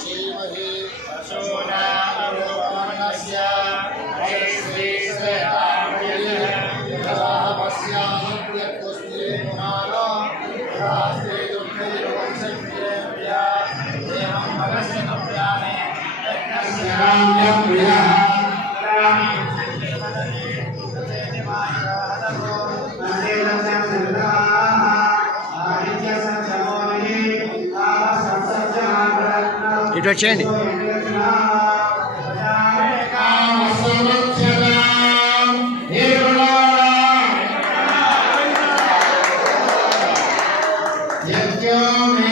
धीमहि प्रचोदयामनस्य पश्यामस्ते कुमारो रास्ते दुःखे वंशक्रियेभ्यः एवं मनस्य नव्याने यज्ञस्य సత్యమశీమహి ఇటు వచ్చేయండి ఆయుర్కీర్తిం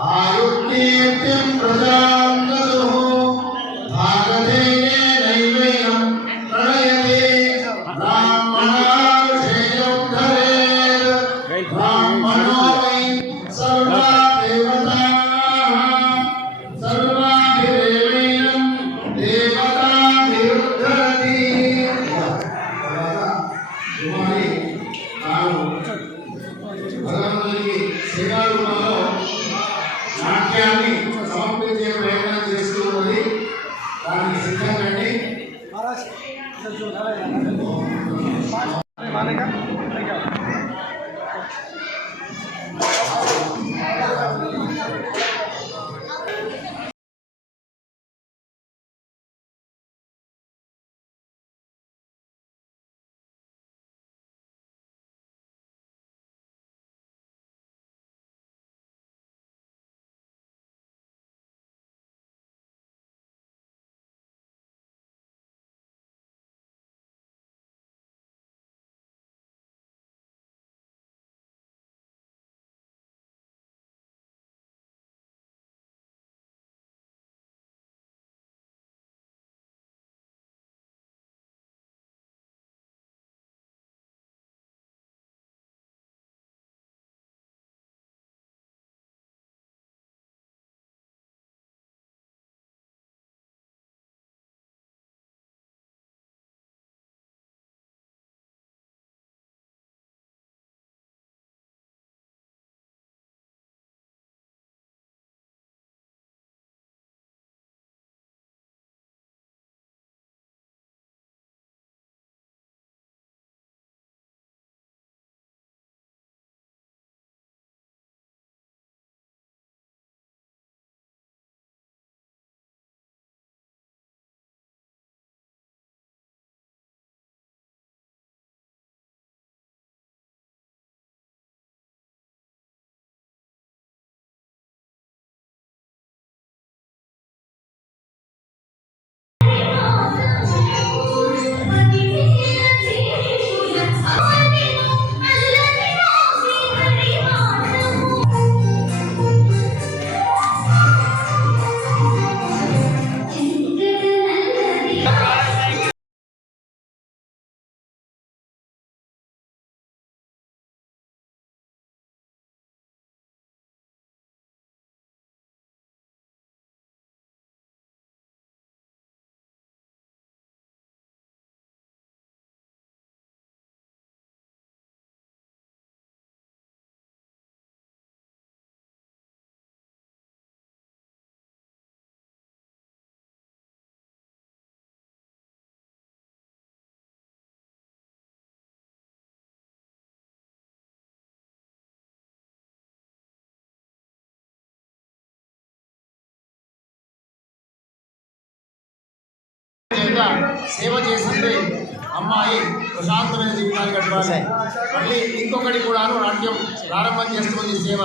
आयुक्तिं प्रजा Obrigado. విధంగా సేవ చేసింది అమ్మాయి ప్రశాంతమైన జీవితాన్ని గడపాలి మళ్ళీ ఇంకొకటి కూడా నాట్యం ప్రారంభం చేస్తుంది సేవ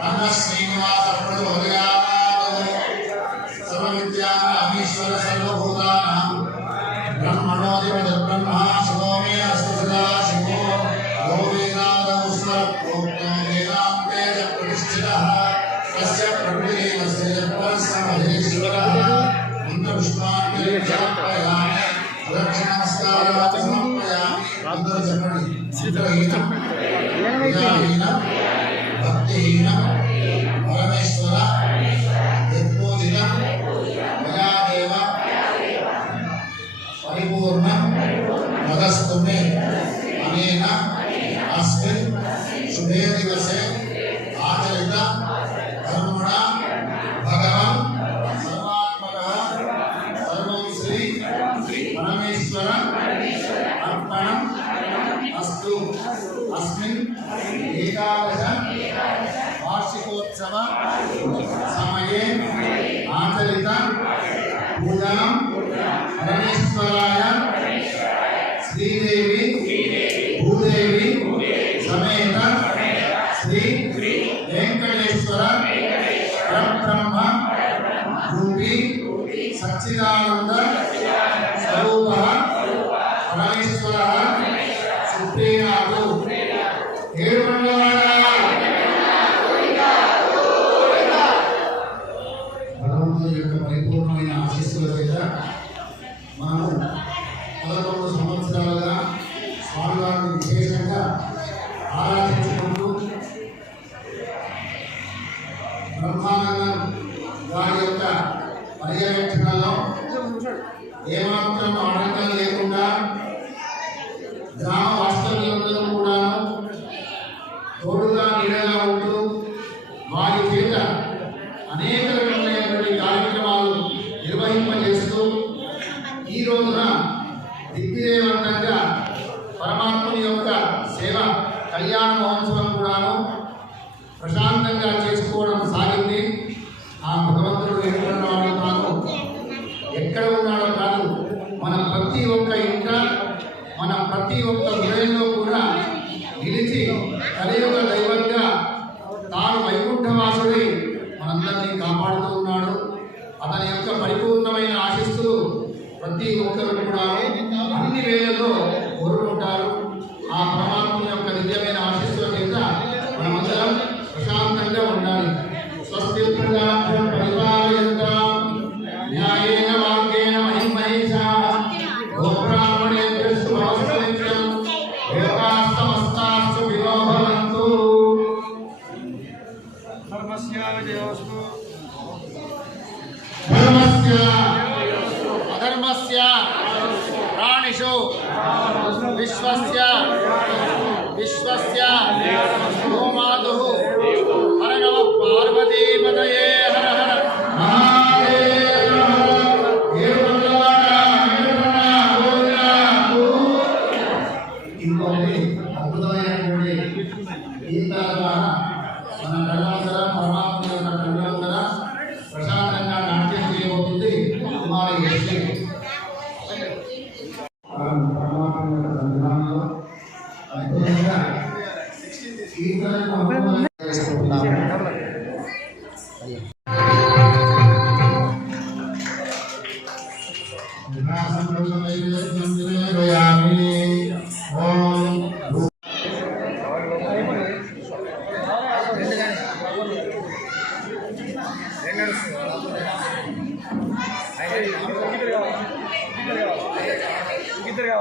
i Amen. अनेन अस्मिन् शुभे दिवसे आचरिता అచిదానంద స్వరూప పరమేశ్వర సుప్రీనాథ వారి చేత అనేక రకమైనటువంటి కార్యక్రమాలు నిర్వహింపజేస్తూ ఈ రోజున దిగ్విజయవంతంగా किधर गया किधर गया किधर गया